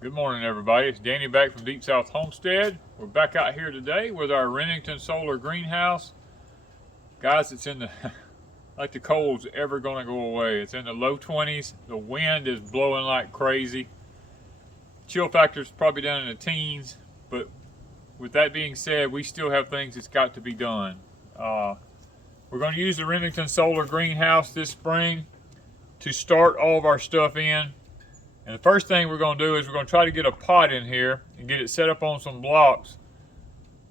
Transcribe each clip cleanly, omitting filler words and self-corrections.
Good morning, everybody. It's Danny back from Deep South Homestead. We're back out here today with our Remington Solar greenhouse. Guys, it's in the, like the cold's ever going to go away. It's in the low 20s. The wind is blowing like crazy. Chill factor's probably down in the teens. But with that being said, we still have things that's got to be done. We're going to use the Remington Solar greenhouse this spring to start all of our stuff in. And the first thing we're going to do is we're going to try to get a pot in here and get it set up on some blocks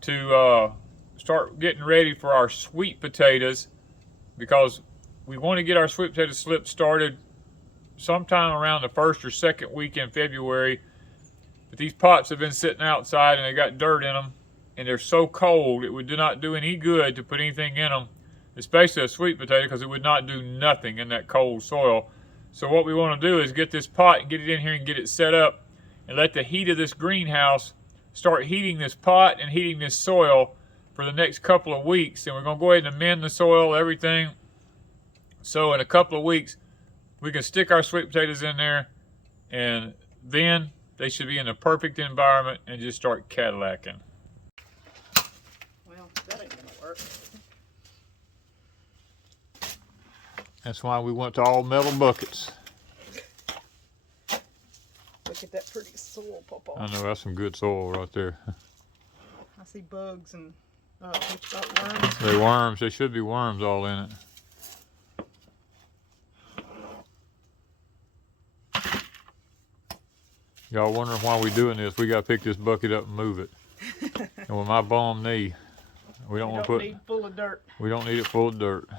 to start getting ready for our sweet potatoes, because we want to get our sweet potato slip started sometime around the first or second week in February. But these pots have been sitting outside and they got dirt in them and they're so cold it would not do any good to put anything in them, especially a sweet potato, because it would not do nothing in that cold soil. So what we want to do is get this pot and get it in here and get it set up and let the heat of this greenhouse start heating this pot and heating this soil for the next couple of weeks. And we're going to go ahead and amend the soil, everything. So in a couple of weeks, we can stick our sweet potatoes in there, and then they should be in the perfect environment and just start Cadillacing. Well, that ain't going to work. That's why we went to all metal buckets. Look at that pretty soil pop off. I know, that's some good soil right there. I see bugs and which got worms. They're worms. There should be worms all in it. Y'all wondering why we doing this? We got to pick this bucket up and move it. And with my bum knee, we don't want to put. Need full of dirt. We don't need it full of dirt.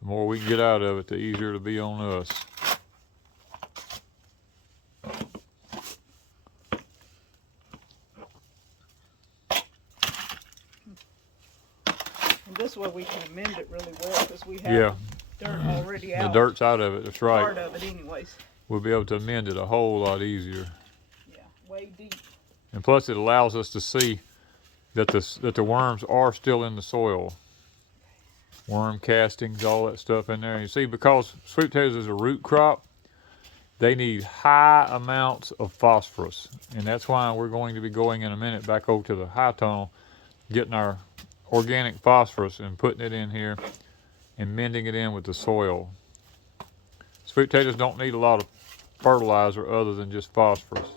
The more we can get out of it, the easier it'll be on us. And this way we can amend it really well, because we have dirt already out. The dirt's out of it, that's right. Part of it anyways. We'll be able to amend it a whole lot easier. Yeah, way deep. And plus it allows us to see that the worms are still in the soil. Worm castings, all that stuff in there. And you see, because sweet potatoes is a root crop, they need high amounts of phosphorus. And that's why we're going to be going in a minute back over to the high tunnel, getting our organic phosphorus and putting it in here and mending it in with the soil. Sweet potatoes don't need a lot of fertilizer other than just phosphorus.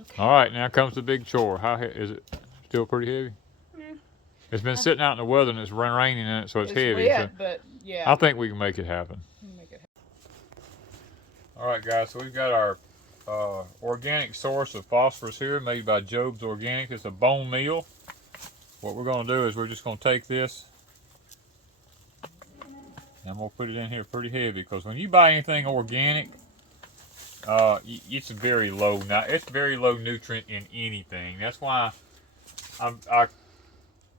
Okay. All right, now comes the big chore. How is it? Still pretty heavy? It's been sitting out in the weather and it's raining in it, so it's heavy. Wet, so but yeah. I think we can make it happen. All right, guys, so we've got our organic source of phosphorus here, made by Job's Organic. It's a bone meal. What we're going to do is we're just going to take this, and I'm going to put it in here pretty heavy, because when you buy anything organic, it's very low. Now, it's very low nutrient in anything. That's why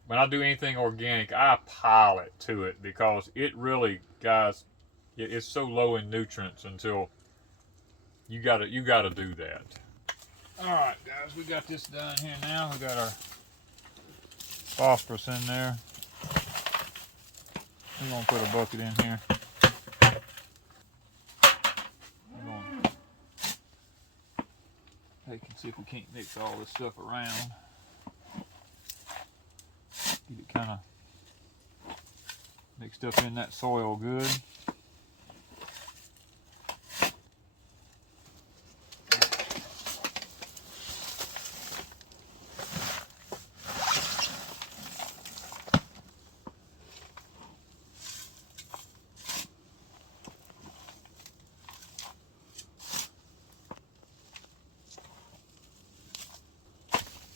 when I do anything organic, I pile it to it, because it really, guys, it's so low in nutrients until you gotta do that. All right, guys, we got this done here now. We got our phosphorus in there. We're gonna put a bucket in here. We're gonna take and see if we can't mix all this stuff around. Get it kind of mixed up in that soil good.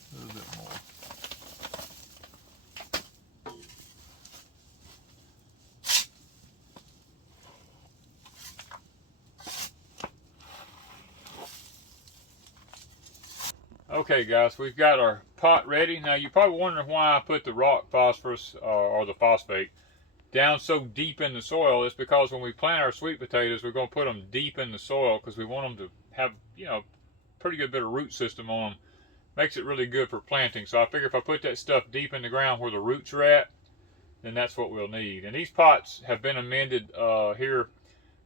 A little bit more. Okay, guys, we've got our pot ready. Now, you're probably wondering why I put the rock phosphorus or the phosphate down so deep in the soil. It's because when we plant our sweet potatoes, we're going to put them deep in the soil, because we want them to have, pretty good bit of root system on them. Makes it really good for planting. So I figure if I put that stuff deep in the ground where the roots are at, then that's what we'll need. And these pots have been amended here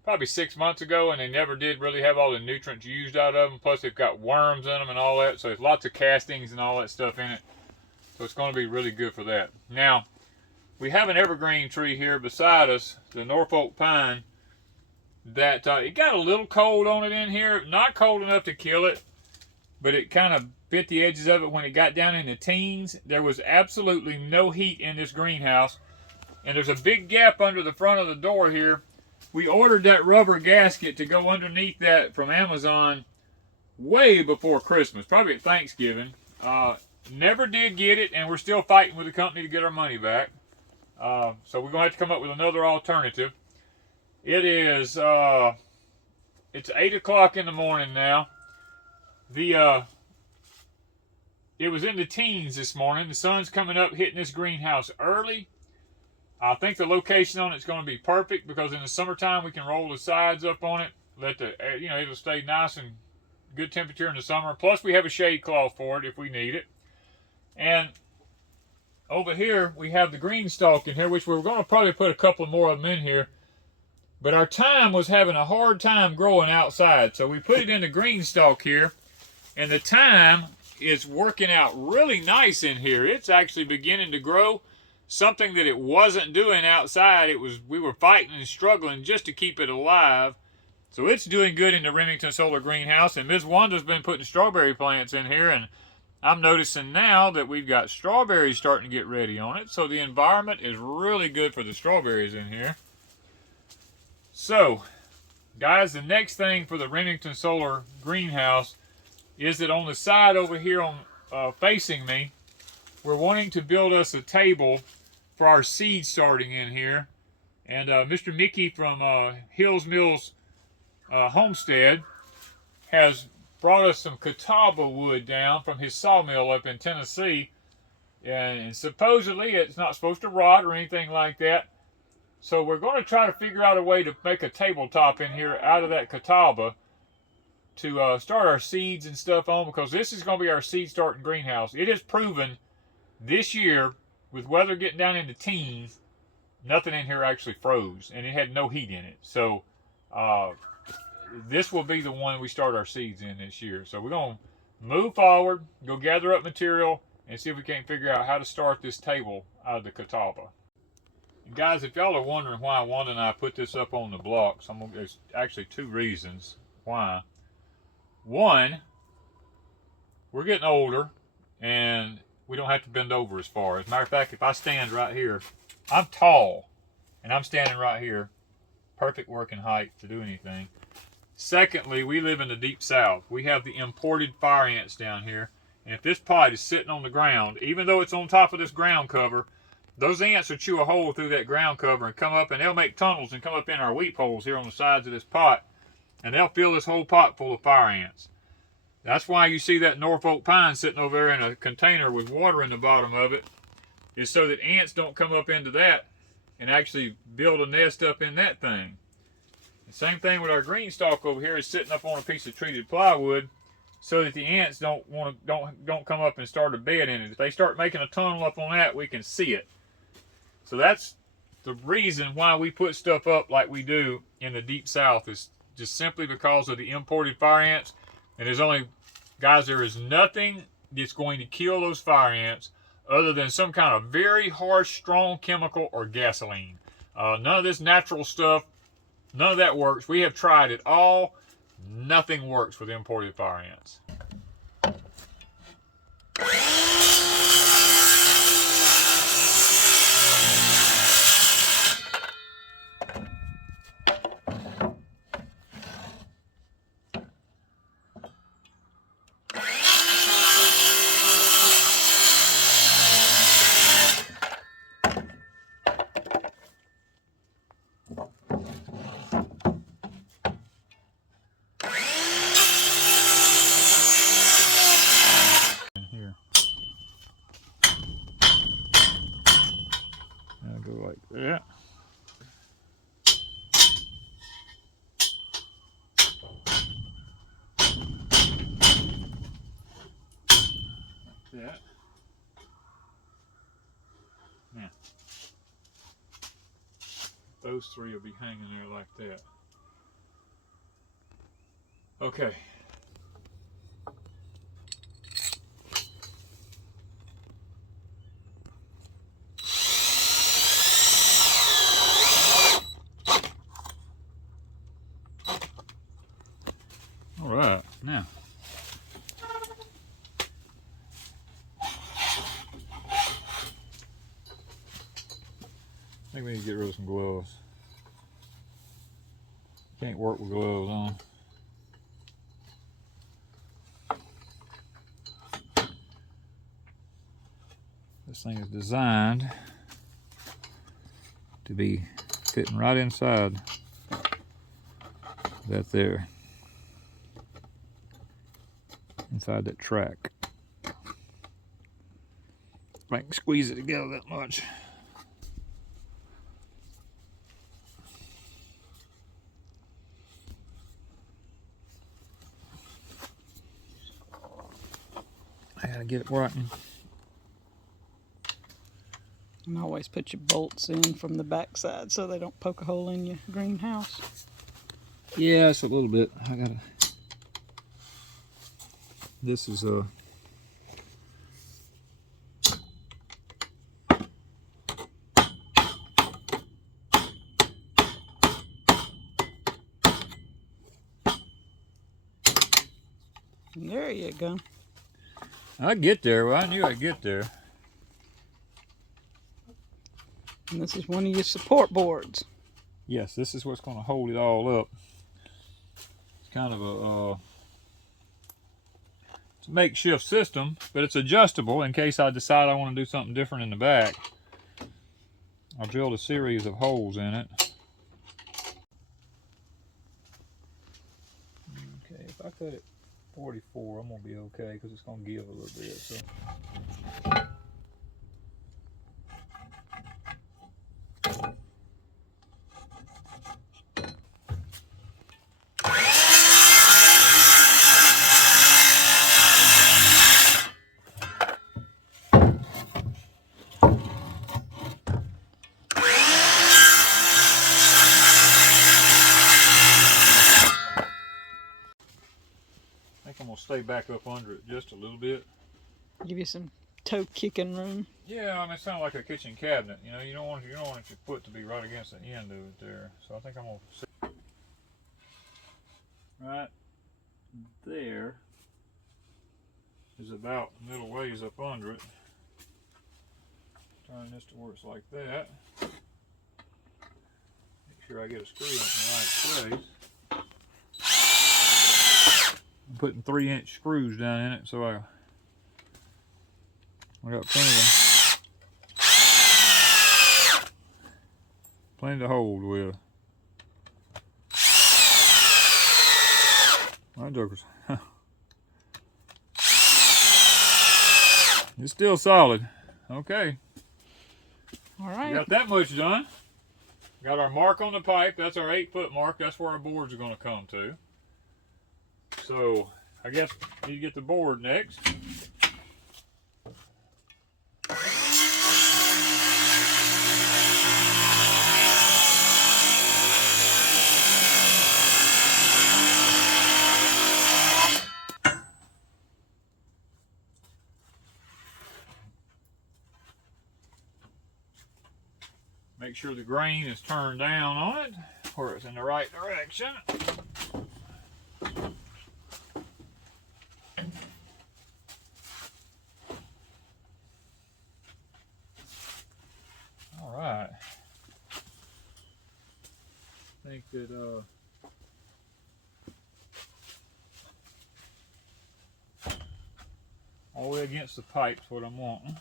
probably 6 months ago, and they never did really have all the nutrients used out of them. Plus, they've got worms in them and all that, so there's lots of castings and all that stuff in it. So it's going to be really good for that. Now, we have an evergreen tree here beside us, the Norfolk pine, that it got a little cold on it in here. Not cold enough to kill it, but it kind of bit the edges of it when it got down in the teens. There was absolutely no heat in this greenhouse, and there's a big gap under the front of the door here. We ordered that rubber gasket to go underneath that from Amazon way before Christmas, probably at Thanksgiving. Never did get it, and we're still fighting with the company to get our money back. So we're going to have to come up with another alternative. It is, it's 8 o'clock in the morning now. It was in the teens this morning. The sun's coming up, hitting this greenhouse early. I think the location on it's going to be perfect because in the summertime we can roll the sides up on it. Let the, it'll stay nice and good temperature in the summer. Plus we have a shade cloth for it if we need it. And over here we have the GreenStalk in here, which we're going to probably put a couple more of them in here. But our thyme was having a hard time growing outside, so we put it in the GreenStalk here, and the thyme is working out really nice in here. It's actually beginning to grow, something that it wasn't doing outside. We were fighting and struggling just to keep it alive. So it's doing good in the Remington Solar greenhouse, and Ms. Wanda's been putting strawberry plants in here, and I'm noticing now that we've got strawberries starting to get ready on it, so the environment is really good for the strawberries in here. So, guys, the next thing for the Remington Solar greenhouse is that on the side over here on facing me, we're wanting to build us a table for our seed starting in here. And Mr. Mickey from Hills Mills Homestead has brought us some catawba wood down from his sawmill up in Tennessee. And supposedly it's not supposed to rot or anything like that. So we're going to try to figure out a way to make a tabletop in here out of that catawba to start our seeds and stuff on, because this is going to be our seed starting greenhouse. It has proven this year, with weather getting down into teens, nothing in here actually froze, and it had no heat in it. So this will be the one we start our seeds in this year. So we're going to move forward, go gather up material, and see if we can't figure out how to start this table out of the catawba. Guys, if y'all are wondering why Wanda and I put this up on the blocks, there's actually two reasons why. One, we're getting older and we don't have to bend over as far. As a matter of fact, if I stand right here, I'm tall and I'm standing right here, perfect working height to do anything. Secondly, we live in the deep south. We have the imported fire ants down here, and if this pot is sitting on the ground, even though it's on top of this ground cover, those ants will chew a hole through that ground cover and come up, and they'll make tunnels and come up in our weep holes here on the sides of this pot, and they'll fill this whole pot full of fire ants. That's why you see that Norfolk pine sitting over there in a container with water in the bottom of it, is so that ants don't come up into that and actually build a nest up in that thing. The same thing with our GreenStalk over here is sitting up on a piece of treated plywood so that the ants don't come up and start a bed in it. If they start making a tunnel up on that, we can see it. So that's the reason why we put stuff up like we do in the deep south, is just simply because of the imported fire ants. And there is nothing that's going to kill those fire ants other than some kind of very harsh, strong chemical or gasoline. None of this natural stuff, none of that works. We have tried it all. Nothing works with imported fire ants. Like that. That. Now, those three will be hanging there like that. Okay. All right, now. I think we need to get rid of some gloves. Can't work with gloves on. This thing is designed to be fitting right inside that there. Inside that track. If I can squeeze it together that much. I gotta get it working. And always put your bolts in from the back side so they don't poke a hole in your greenhouse. Yeah, it's a little bit. I gotta. This is a. There you go. I'd get there. Well, I knew I'd get there. And this is one of your support boards. Yes, this is what's going to hold it all up. It's kind of a it's a makeshift system, but it's adjustable in case I decide I want to do something different in the back. I drilled a series of holes in it. Okay, if I cut it 44, I'm going to be okay because it's going to give a little bit. So. I'm gonna stay back up under it just a little bit. Give you some toe kicking room. Yeah, I mean, it sounds like a kitchen cabinet. You know, you don't want your foot to be right against the end of it there. So I think I'm gonna sit right there is about middle ways up under it. Turn this to where it's like that. Make sure I get a screw in the right place. I'm putting 3-inch screws down in it, so I got plenty to hold with. My jokers. It's still solid. Okay. All right. We got that much done. Got our mark on the pipe. That's our 8-foot mark. That's where our boards are going to come to. So, I guess we need to get the board next. Make sure the grain is turned down on it, where it's in the right direction. All right. I think that all the way against the pipe's what I'm wanting.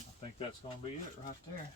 I think that's going to be it right there.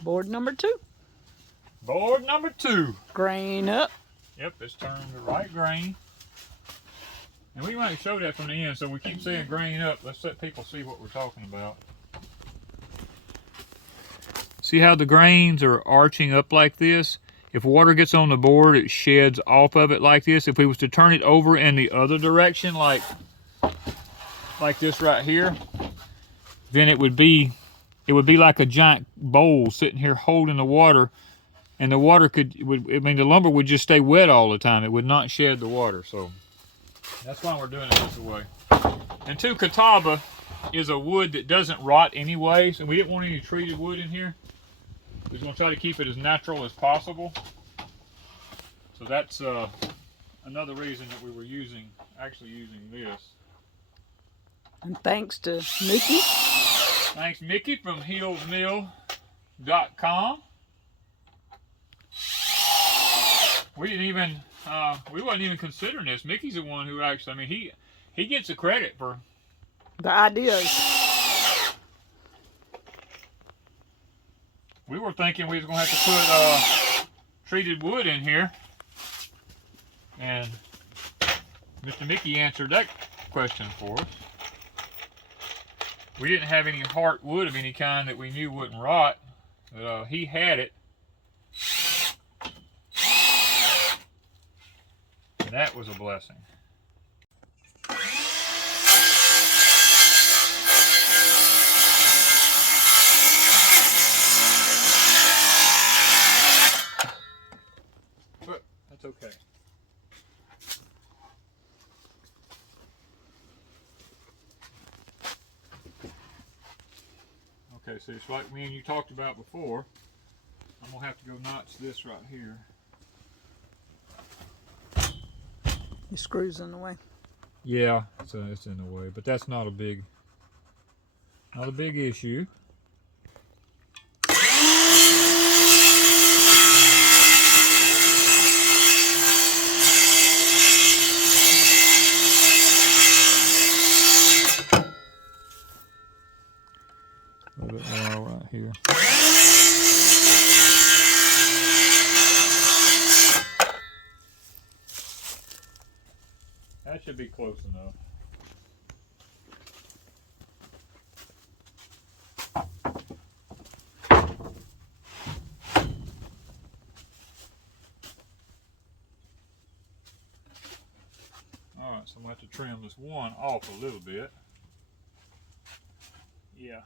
Board number 2. Board number 2. Grain up. Yep, it's turned the right grain. And we might show that from the end, so we keep saying grain up. Let's let people see what we're talking about. See how the grains are arching up like this? If water gets on the board, it sheds off of it like this. If we was to turn it over in the other direction, like this right here, then it would be like a giant bowl sitting here holding the water, and the water the lumber would just stay wet all the time. It would not shed the water, so that's why we're doing it this way. And 2, catawba is a wood that doesn't rot anyway, so we didn't want any treated wood in here. We're going to try to keep it as natural as possible. So that's another reason that we were actually using this. And thanks to Mickey. Thanks, Mickey from healsmill.com. We didn't even, we wasn't even considering this. Mickey's the one who actually, I mean, he gets the credit for The ideas. We were thinking we was going to have to put treated wood in here. And Mr. Mickey answered that question for us. We didn't have any heart wood of any kind that we knew wouldn't rot. But he had it. And that was a blessing. But that's okay. Okay, so it's like me and you talked about before. I'm going to have to go notch this right here. Your screw's in the way. Yeah, it's in the way, but that's not a big issue. A little bit more right here. That should be close enough. Alright, so I'm going to have to trim this one off a little bit. Yeah,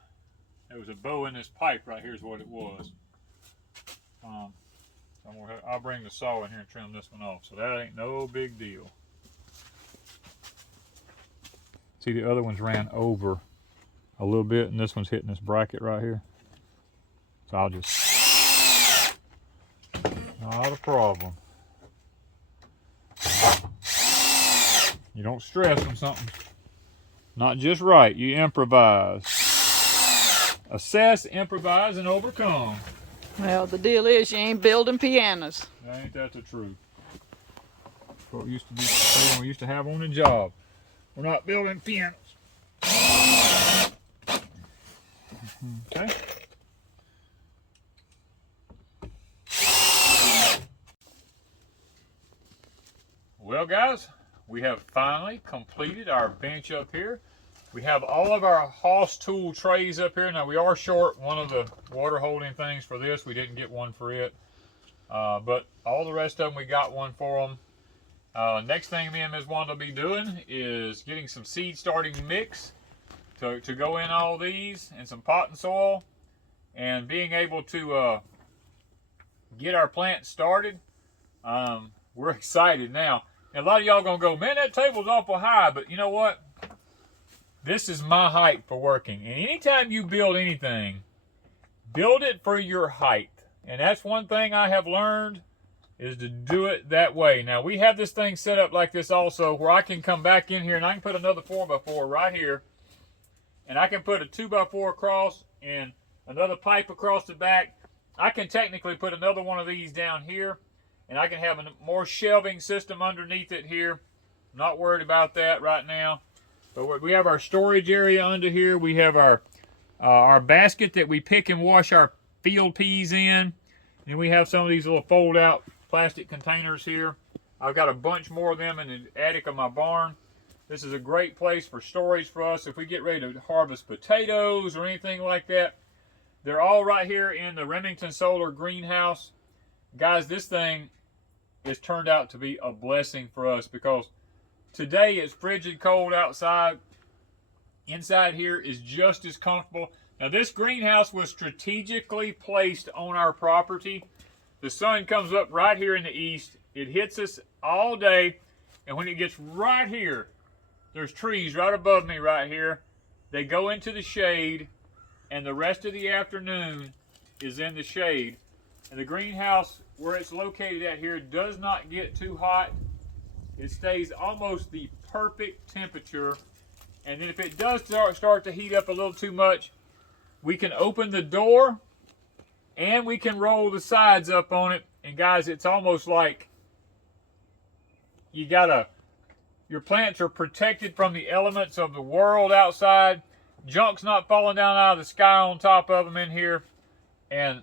there was a bow in this pipe right here is what it was. I'll bring the saw in here and trim this one off, so that ain't no big deal. See, the other one's ran over a little bit, and this one's hitting this bracket right here. So I'll just, not a problem. You don't stress when something's not just right, you improvise. Assess, improvise, and overcome. Well, the deal is you ain't building pianos. Ain't that the truth? That's what we used to be saying we used to have on the job. We're not building pianos. Okay. Well, guys, we have finally completed our bench up here. We have all of our Hoss tool trays up here. Now, we are short one of the water holding things for this. We didn't get one for it. But all the rest of them, we got one for them. Next thing me and Ms. Wanda will be doing is getting some seed starting mix to go in all these and some potting soil and being able to get our plants started. We're excited now. And a lot of y'all gonna go, man, that table's awful high, but you know what? This is my height for working. And anytime you build anything, build it for your height. And that's one thing I have learned is to do it that way. Now, we have this thing set up like this also where I can come back in here and I can put another 4x4 right here. And I can put a 2x4 across and another pipe across the back. I can technically put another one of these down here. And I can have a more shelving system underneath it here. I'm not worried about that right now. But we have our storage area under here. We have our basket that we pick and wash our field peas in. Then we have some of these little fold out plastic containers here. I've got a bunch more of them in the attic of my barn. This is a great place for storage for us if we get ready to harvest potatoes or anything like that. They're all right here in the Remington Solar greenhouse. Guys, this thing has turned out to be a blessing for us because today it's frigid cold outside. Inside here is just as comfortable. Now this greenhouse was strategically placed on our property. The sun comes up right here in the east. It hits us all day, and when it gets right here, there's trees right above me right here. They go into the shade, and the rest of the afternoon is in the shade. And the greenhouse where it's located at here does not get too hot. It stays almost the perfect temperature. And then if it does start to heat up a little too much, we can open the door and we can roll the sides up on it. And guys, it's almost like your plants are protected from the elements of the world outside. Junk's not falling down out of the sky on top of them in here. And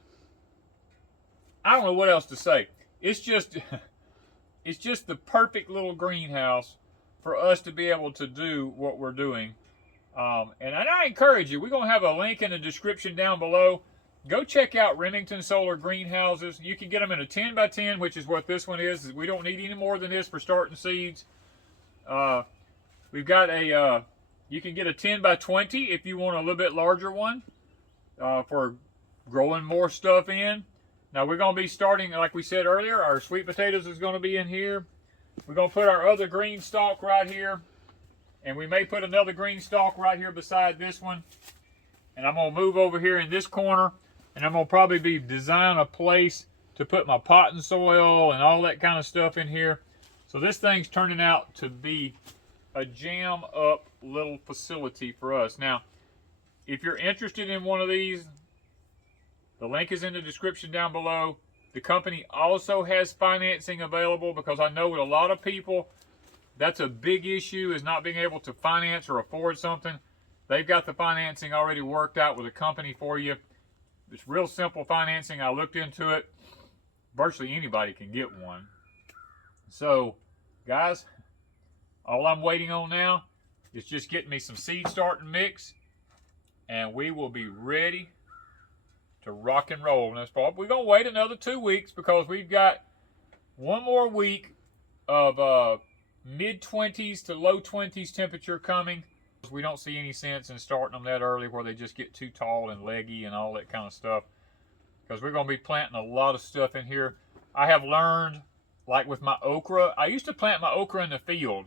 I don't know what else to say. It's just the perfect little greenhouse for us to be able to do what we're doing. And I encourage you, we're going to have a link in the description down below. Go check out Remington Solar greenhouses. You can get them in a 10 by 10, which is what this one is. We don't need any more than this for starting seeds. We've got a, you can get a 10 by 20 if you want a little bit larger one for growing more stuff in. Now we're going to be starting, like we said earlier, our sweet potatoes is going to be in here. We're going to put our other GreenStalk right here. And we may put another GreenStalk right here beside this one. And I'm going to move over here in this corner. And I'm going to probably be designing a place to put my potting soil and all that kind of stuff in here. So this thing's turning out to be a jam up little facility for us. Now, if you're interested in one of these, the link is in the description down below. The company also has financing available because I know with a lot of people, that's a big issue, is not being able to finance or afford something. They've got the financing already worked out with a company for you. It's real simple financing. I looked into it. Virtually anybody can get one. So, guys, all I'm waiting on now is just getting me some seed starting mix, and we will be ready to rock and roll in this fall. We're going to wait another 2 weeks because we've got one more week of mid-20s to low 20s temperature coming. We don't see any sense in starting them that early where they just get too tall and leggy and all that kind of stuff, because we're going to be planting a lot of stuff in here. I have learned, like with my okra, I used to plant my okra in the field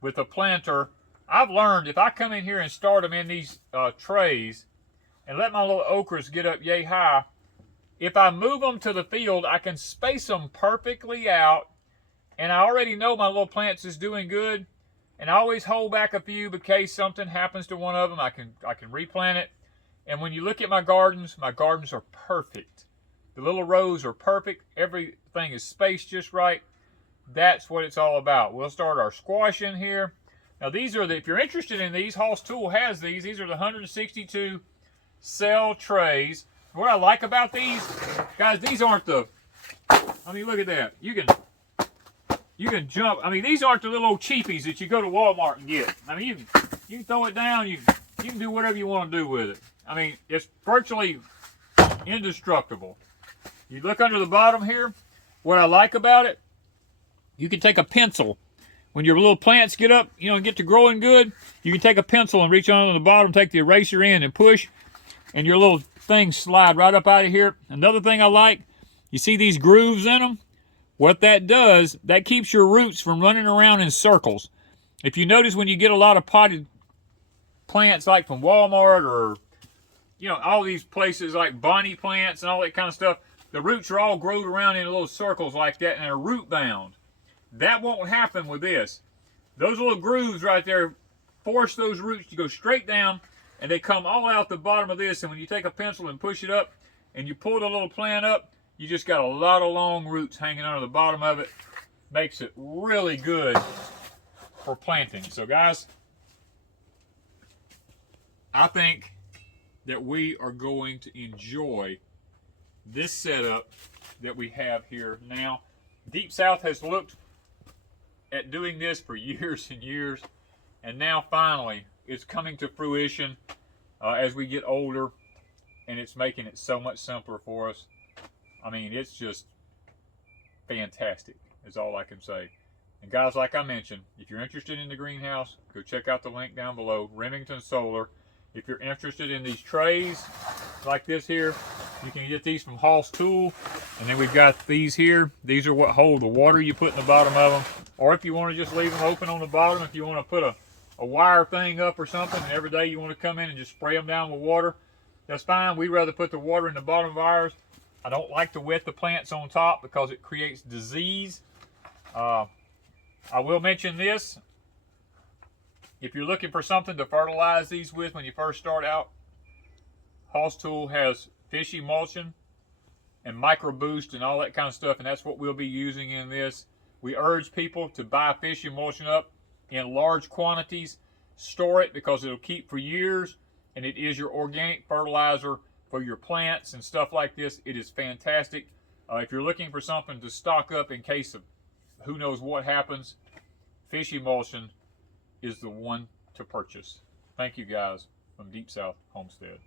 with a planter. I've learned if I come in here and start them in these trays and let my little okras get up yay high, if I move them to the field, I can space them perfectly out, and I already know my little plants is doing good. And I always hold back a few in case something happens to one of them. I can replant it. And when you look at my gardens are perfect. The little rows are perfect. Everything is spaced just right. That's what it's all about. We'll start our squash in here. Now these are if you're interested in these, Hoss Tool has these. These are the 162 cell trays. What I like about these, guys, these aren't I mean, look at that. You can jump. I mean, these aren't the little old cheapies that you go to Walmart and get. I mean, you can throw it down. You can do whatever you want to do with it. I mean, it's virtually indestructible. You look under the bottom here. What I like about it, you can take a pencil. When your little plants get up, and get to growing good, you can take a pencil and reach under the bottom, take the eraser in and push, and your little things slide right up out of here. Another thing I like, you see these grooves in them? What that does, that keeps your roots from running around in circles. If you notice when you get a lot of potted plants like from Walmart or, all these places like Bonnie plants and all that kind of stuff, the roots are all growed around in little circles like that and they're root bound. That won't happen with this. Those little grooves right there force those roots to go straight down, and they come all out the bottom of this, and when you take a pencil and push it up and you pull the little plant up, you just got a lot of long roots hanging under the bottom of it. Makes it really good for planting. So guys, I think that we are going to enjoy this setup that we have here now. Deep South has looked at doing this for years and years, and now finally it's coming to fruition as we get older, and it's making it so much simpler for us. I mean, it's just fantastic is all I can say. And guys, like I mentioned, if you're interested in the greenhouse, go check out the link down below, Remington Solar. If you're interested in these trays like this here, you can get these from Hoss Tool. And then we've got these here. These are what hold the water you put in the bottom of them. Or if you want to just leave them open on the bottom, if you want to put a wire thing up or something, and every day you want to come in and just spray them down with water, that's fine. We'd rather put the water in the bottom of ours. I don't like to wet the plants on top because it creates disease. I will mention this. If you're looking for something to fertilize these with when you first start out, Hoss Tool has fish emulsion and micro boost and all that kind of stuff, and that's what we'll be using in this. We urge people to buy fish emulsion up in large quantities, store it because it'll keep for years, and it is your organic fertilizer for your plants and stuff like this. It is fantastic. If you're looking for something to stock up in case of who knows what happens, fish emulsion is the one to purchase. Thank you guys from Deep South Homestead.